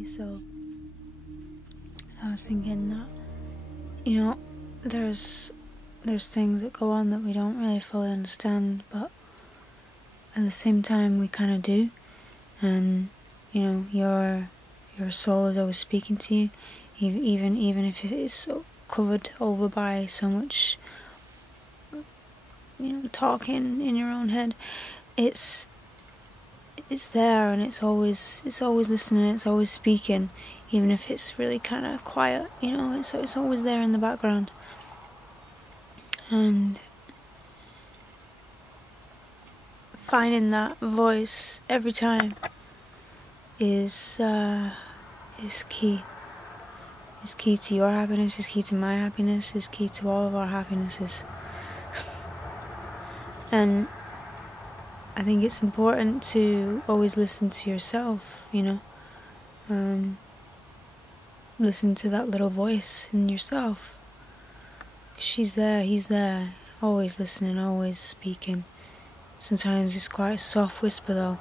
today, so I was thinking that, you know, there's things that go on that we don't really fully understand, but at the same time we kind of do. And you know, your soul is always speaking to you, even if it's so covered over by so much, you know, talking in your own head. It's there, and it's always listening. It's always speaking, even if it's really kind of quiet. You know, it's always there in the background. And finding that voice every time is key. Is key to your happiness. Is key to my happiness. Is key to all of our happinesses. And I think it's important to always listen to yourself. You know, listen to that little voice in yourself. She's there. He's there. Always listening. Always speaking. Sometimes it's quite a soft whisper though.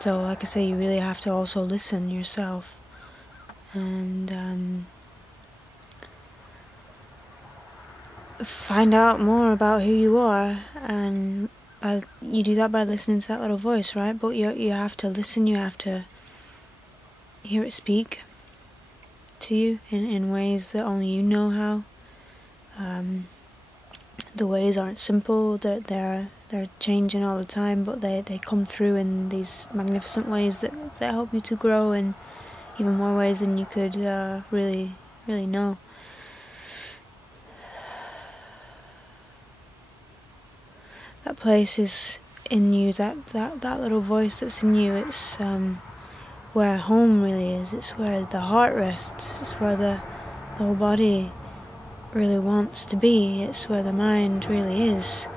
So like I say, you really have to also listen yourself. And find out more about who you are. And you do that by listening to that little voice, right? But you have to listen. You have to hear it speak to you in ways that only you know how. The ways aren't simple. They're changing all the time, but they come through in these magnificent ways that help you to grow in even more ways than you could really know. That place is in you. That little voice that's in you. It's where home really is. It's where the heart rests. It's where the whole body really wants to be. It's where the mind really is.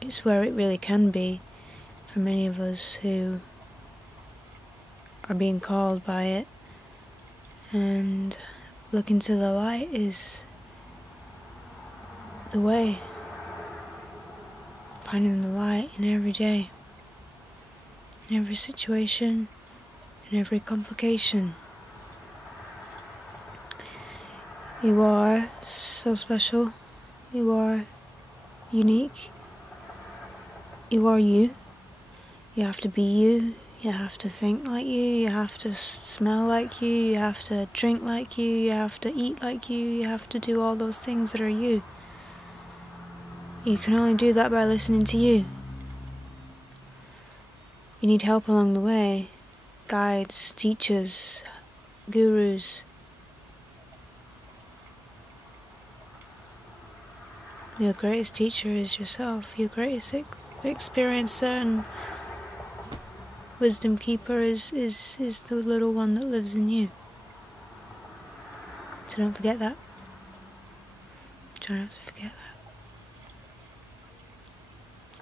It's where it really can be for many of us who are being called by it. And looking to the light is the way. Finding the light in every day, in every situation, in every complication. You are so special. You are unique. You are you. You have to be you. You have to think like you. You have to smell like you. You have to drink like you. You have to eat like you. You have to do all those things that are you. You can only do that by listening to you. You need help along the way. Guides, teachers, gurus. Your greatest teacher is yourself. Your greatest experiencer and wisdom keeper is the little one that lives in you. So don't forget that. Try not to forget that.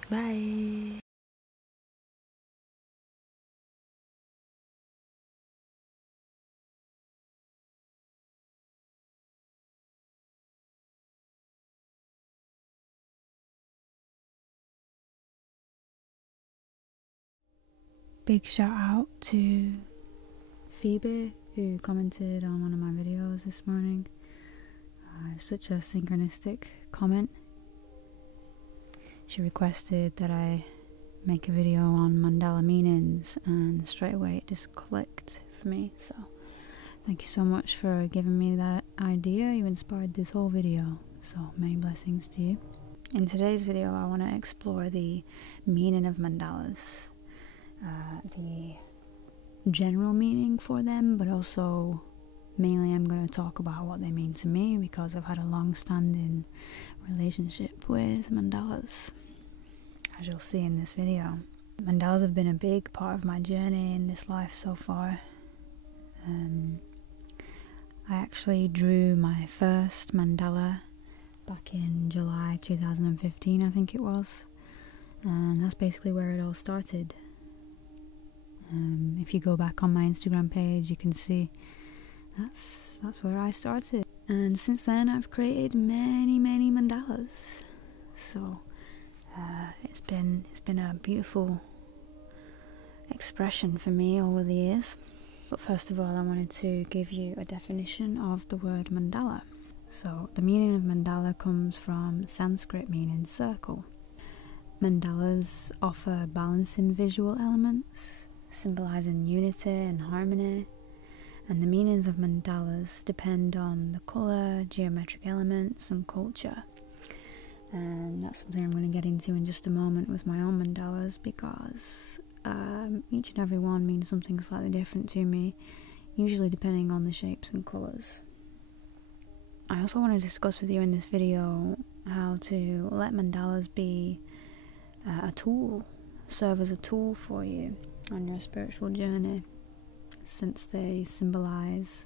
Bye. Big shout out to Phoebe, who commented on one of my videos this morning. Such a synchronistic comment. She requested that I make a video on Mandala Meanings, and straight away it just clicked for me. So thank you so much for giving me that idea. You inspired this whole video, so many blessings to you. In today's video I want to explore the meaning of mandalas. The general meaning for them, but also mainly I'm going to talk about what they mean to me, because I've had a long-standing relationship with mandalas, as you'll see in this video. Mandalas have been a big part of my journey in this life so far. I actually drew my first mandala back in July 2015, I think it was, and that's basically where it all started. If you go back on my Instagram page, you can see that's where I started. And since then I've created many mandalas. So it's been a beautiful expression for me over the years. But first of all, I wanted to give you a definition of the word mandala. So the meaning of mandala comes from Sanskrit meaning circle. Mandalas offer balancing visual elements, symbolizing unity and harmony, and the meanings of mandalas depend on the colour, geometric elements and culture. And that's something I'm going to get into in just a moment with my own mandalas, because each and every one means something slightly different to me, usually depending on the shapes and colours. I also want to discuss with you in this video how to let mandalas be a tool, serve as a tool for you on your spiritual journey, since they symbolise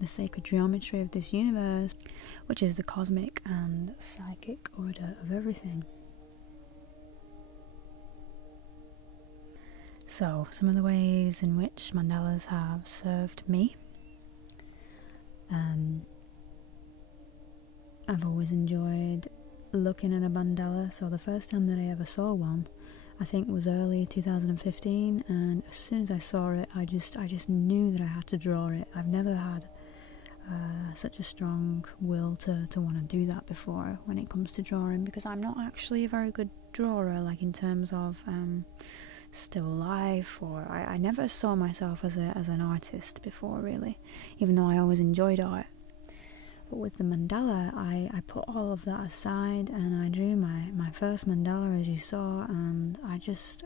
the sacred geometry of this universe, which is the cosmic and psychic order of everything. So, some of the ways in which mandalas have served me. I've always enjoyed looking at a mandala, so the first time that I ever saw one, I think was early 2015, and as soon as I saw it, I just knew that I had to draw it. I've never had such a strong will to want to do that before when it comes to drawing, because I'm not actually a very good drawer, like in terms of still life, or I never saw myself as an artist before, really, even though I always enjoyed art. But with the mandala, I put all of that aside and I drew my first mandala, as you saw, and I guess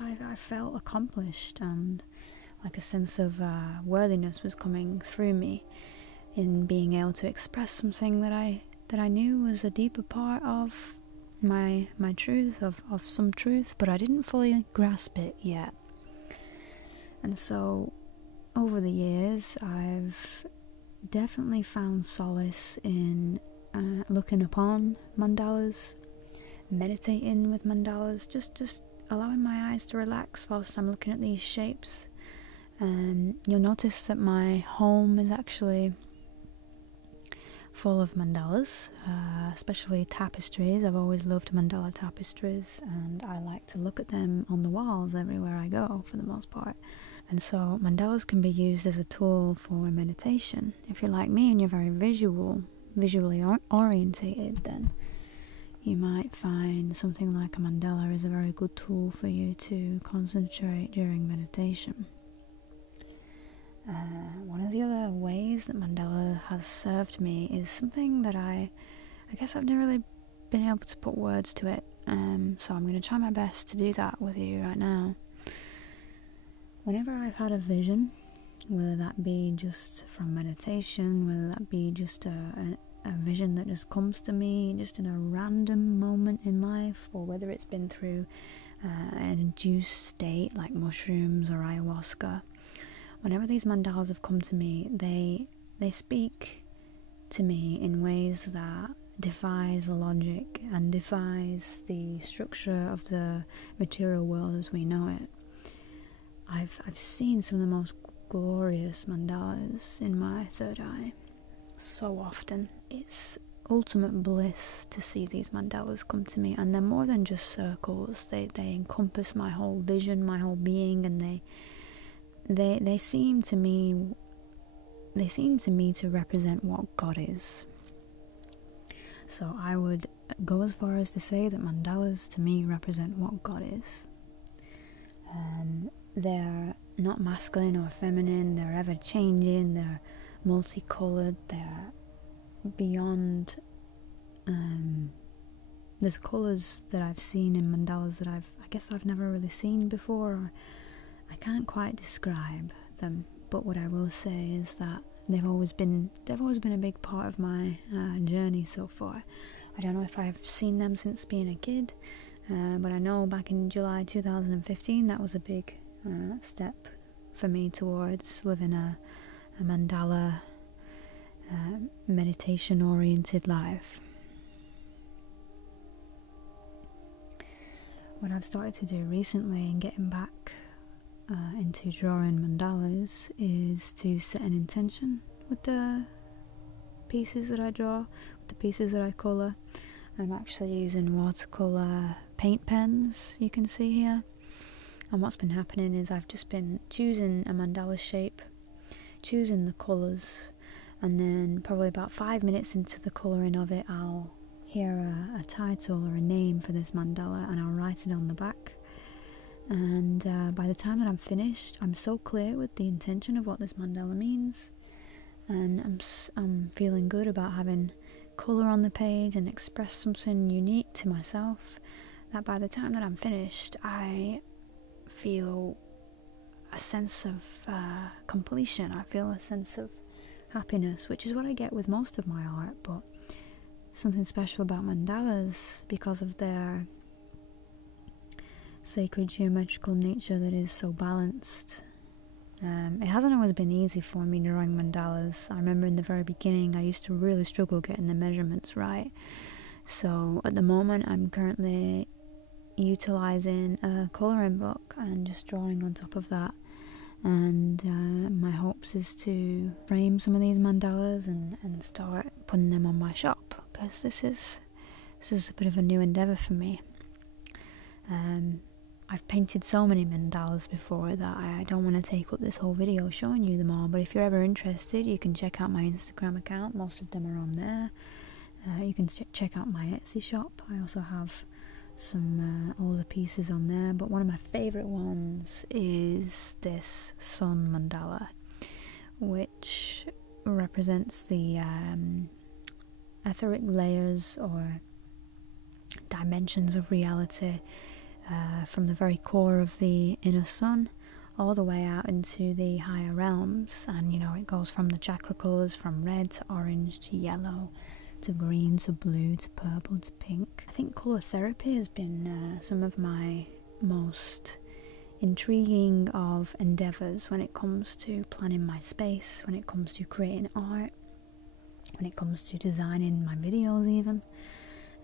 I felt accomplished, and like a sense of worthiness was coming through me in being able to express something that I knew was a deeper part of my truth, of some truth, but I didn't fully grasp it yet. And so over the years, I've definitely found solace in looking upon mandalas, meditating with mandalas, just allowing my eyes to relax whilst I'm looking at these shapes. You'll notice that my home is actually full of mandalas, especially tapestries. I've always loved mandala tapestries, and I like to look at them on the walls everywhere I go, for the most part. And so mandalas can be used as a tool for meditation. If you're like me and you're very visually orientated, then you might find something like a mandala is a very good tool for you to concentrate during meditation. One of the other ways that mandala has served me is something that I guess I've never really been able to put words to it, so I'm going to try my best to do that with you right now. Whenever I've had a vision, whether that be just from meditation, whether that be just a vision that just comes to me just in a random moment in life, or whether it's been through an induced state like mushrooms or ayahuasca, whenever these mandalas have come to me, they speak to me in ways that defies the logic and defies the structure of the material world as we know it. I've seen some of the most glorious mandalas in my third eye so often. It's ultimate bliss to see these mandalas come to me, and they're more than just circles. They encompass my whole vision, my whole being, and they seem to me to represent what God is. So I would go as far as to say that mandalas to me represent what God is. They're not masculine or feminine, they're ever changing, they're multicoloured, they're beyond. There's colours that I've seen in mandalas that I guess I've never really seen before, or I can't quite describe them, but what I will say is that they've always been a big part of my journey so far. I don't know if I've seen them since being a kid, but I know back in July 2015 that was a big step for me towards living a mandala meditation oriented life. What I've started to do recently in getting back into drawing mandalas is to set an intention with the pieces that I draw, with the pieces that I colour. I'm actually using watercolour paint pens, you can see here, And what's been happening is I've just been choosing a mandala shape, choosing the colours, and then probably about 5 minutes into the colouring of it, I'll hear a title or a name for this mandala, and I'll write it on the back. And by the time that I'm finished, I'm so clear with the intention of what this mandala means, and I'm feeling good about having colour on the page and express something unique to myself, that by the time that I'm finished, I feel a sense of completion. I feel a sense of happiness, which is what I get with most of my art, but something special about mandalas because of their sacred geometrical nature that is so balanced. It hasn't always been easy for me drawing mandalas. I remember in the very beginning I used to really struggle getting the measurements right. So at the moment I'm currently utilising a colouring book and just drawing on top of that. And my hopes is to frame some of these mandalas and start putting them on my shop, because this is a bit of a new endeavour for me. I've painted so many mandalas before that I don't want to take up this whole video showing you them all, but if you're ever interested, you can check out my Instagram account. Most of them are on there. You can check out my Etsy shop. I also have some older pieces on there, but one of my favourite ones is this sun mandala, which represents the etheric layers or dimensions of reality, from the very core of the inner sun all the way out into the higher realms. And you know, it goes from the chakra colours, from red to orange to yellow to green to blue to purple to pink. I think colour therapy has been some of my most intriguing of endeavours when it comes to planning my space, when it comes to creating art, when it comes to designing my videos even.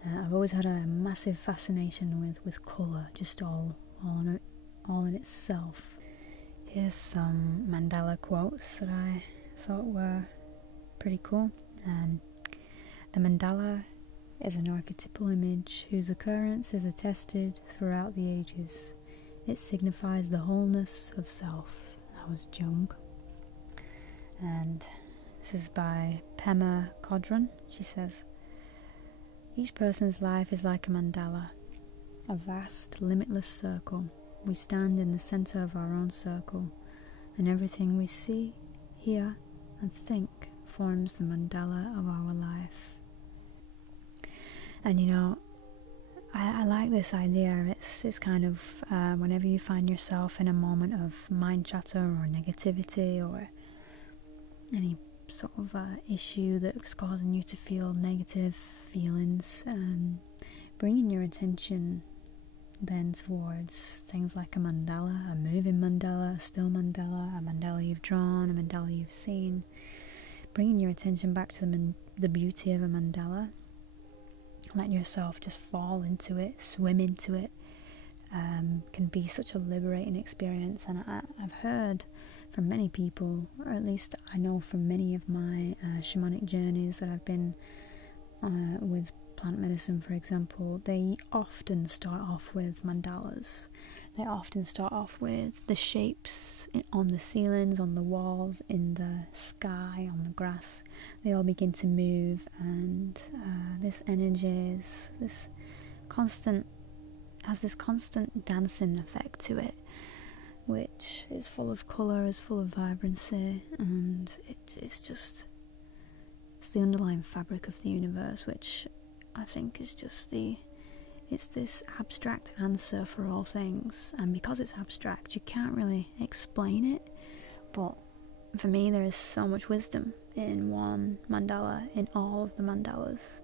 I've always had a massive fascination with colour, just all in itself. Here's some mandala quotes that I thought were pretty cool. The mandala is an archetypal image whose occurrence is attested throughout the ages. It signifies the wholeness of self. That was Jung. And this is by Pema Chodron. She says, each person's life is like a mandala, a vast, limitless circle. We stand in the centre of our own circle, and everything we see, hear, and think forms the mandala of our life. And you know, I like this idea. It's kind of whenever you find yourself in a moment of mind chatter or negativity or any sort of issue that's causing you to feel negative feelings, bringing your attention then towards things like a mandala, a moving mandala, a still mandala, a mandala you've drawn, a mandala you've seen, bringing your attention back to the beauty of a mandala, letting yourself just fall into it, swim into it, can be such a liberating experience. And I've heard from many people, or at least I know from many of my shamanic journeys that I've been with plant medicine, for example, they often start off with mandalas. They often start off with the shapes on the ceilings, on the walls, in the sky, on the grass. They all begin to move, and this energy is has this constant dancing effect to it, which is full of colour, is full of vibrancy, and it's the underlying fabric of the universe, which I think is just it's this abstract answer for all things. And because it's abstract, you can't really explain it, but for me there is so much wisdom in one mandala, in all of the mandalas,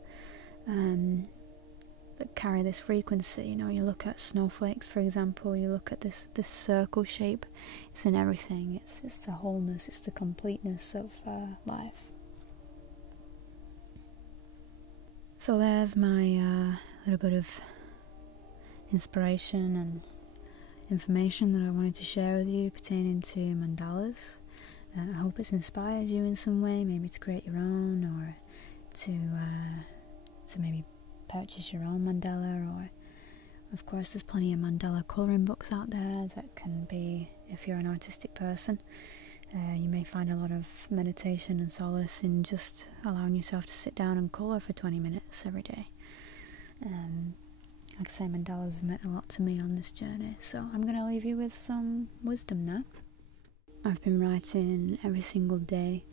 that carry this frequency. You know, you look at snowflakes, for example, you look at this circle shape, it's in everything. It's the wholeness, it's the completeness of life. So there's my little bit of inspiration and information that I wanted to share with you pertaining to mandalas. I hope it's inspired you in some way, maybe to create your own, or to maybe purchase your own mandala, Of course, there's plenty of mandala colouring books out there that can be, if you're an artistic person, you may find a lot of meditation and solace in just allowing yourself to sit down and colour for 20 minutes every day. Like I say, mandalas have meant a lot to me on this journey, so I'm going to leave you with some wisdom now. I've been writing every single day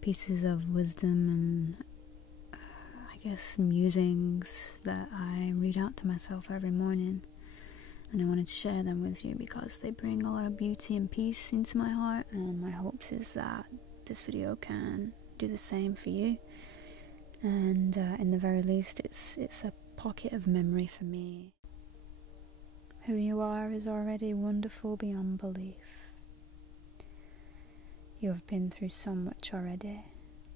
pieces of wisdom and I guess musings that I read out to myself every morning, and I wanted to share them with you because they bring a lot of beauty and peace into my heart, and my hopes is that this video can do the same for you, and in the very least it's a pocket of memory for me. Who you are is already wonderful beyond belief. You have been through so much already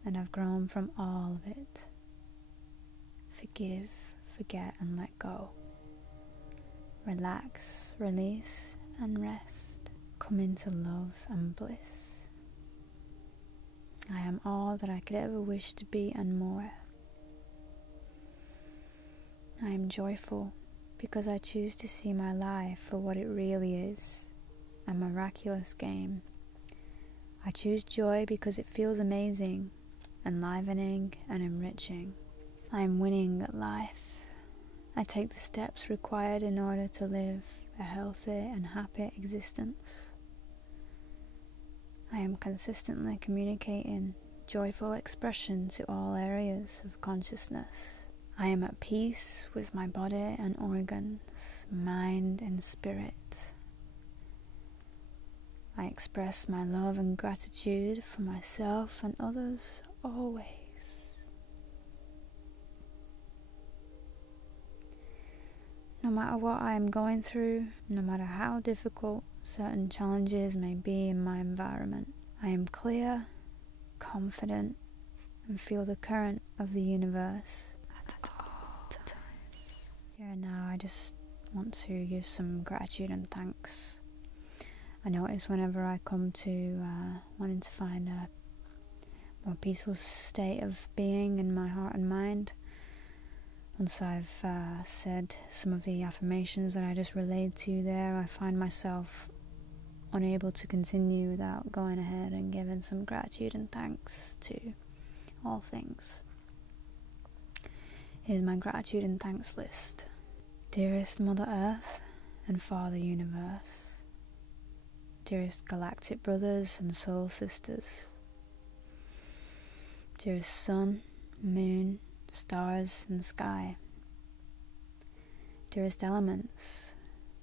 and have grown from all of it. Forgive, forget and let go. Relax, release and rest. Come into love and bliss. I am all that I could ever wish to be and more. I am joyful because I choose to see my life for what it really is, a miraculous game. I choose joy because it feels amazing, enlivening and enriching. I am winning at life. I take the steps required in order to live a healthy and happy existence. I am consistently communicating joyful expression to all areas of consciousness. I am at peace with my body and organs, mind and spirit. I express my love and gratitude for myself and others always. No matter what I am going through, no matter how difficult certain challenges may be in my environment, I am clear, confident, and feel the current of the universe at all times. Here and now, I just want to give some gratitude and thanks. I notice whenever I come to wanting to find a more peaceful state of being in my heart and mind, once I've said some of the affirmations that I just relayed to you there, I find myself unable to continue without going ahead and giving some gratitude and thanks to all things. Here's my gratitude and thanks list. Dearest Mother Earth and Father Universe, dearest galactic brothers and soul sisters, dearest sun, moon, stars and sky, dearest elements,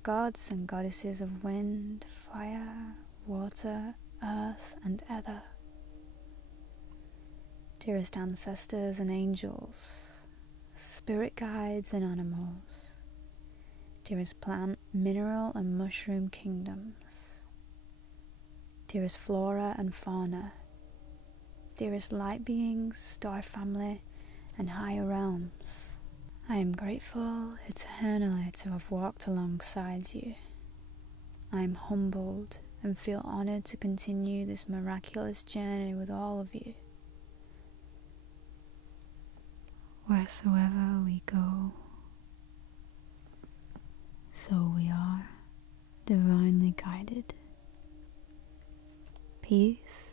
gods and goddesses of wind, fire, water, earth and ether, dearest ancestors and angels, spirit guides and animals, dearest plant, mineral and mushroom kingdoms, dearest flora and fauna, dearest light beings, star family and higher realms. I am grateful eternally to have walked alongside you. I am humbled and feel honoured to continue this miraculous journey with all of you. Wheresoever we go, so we are divinely guided. Peace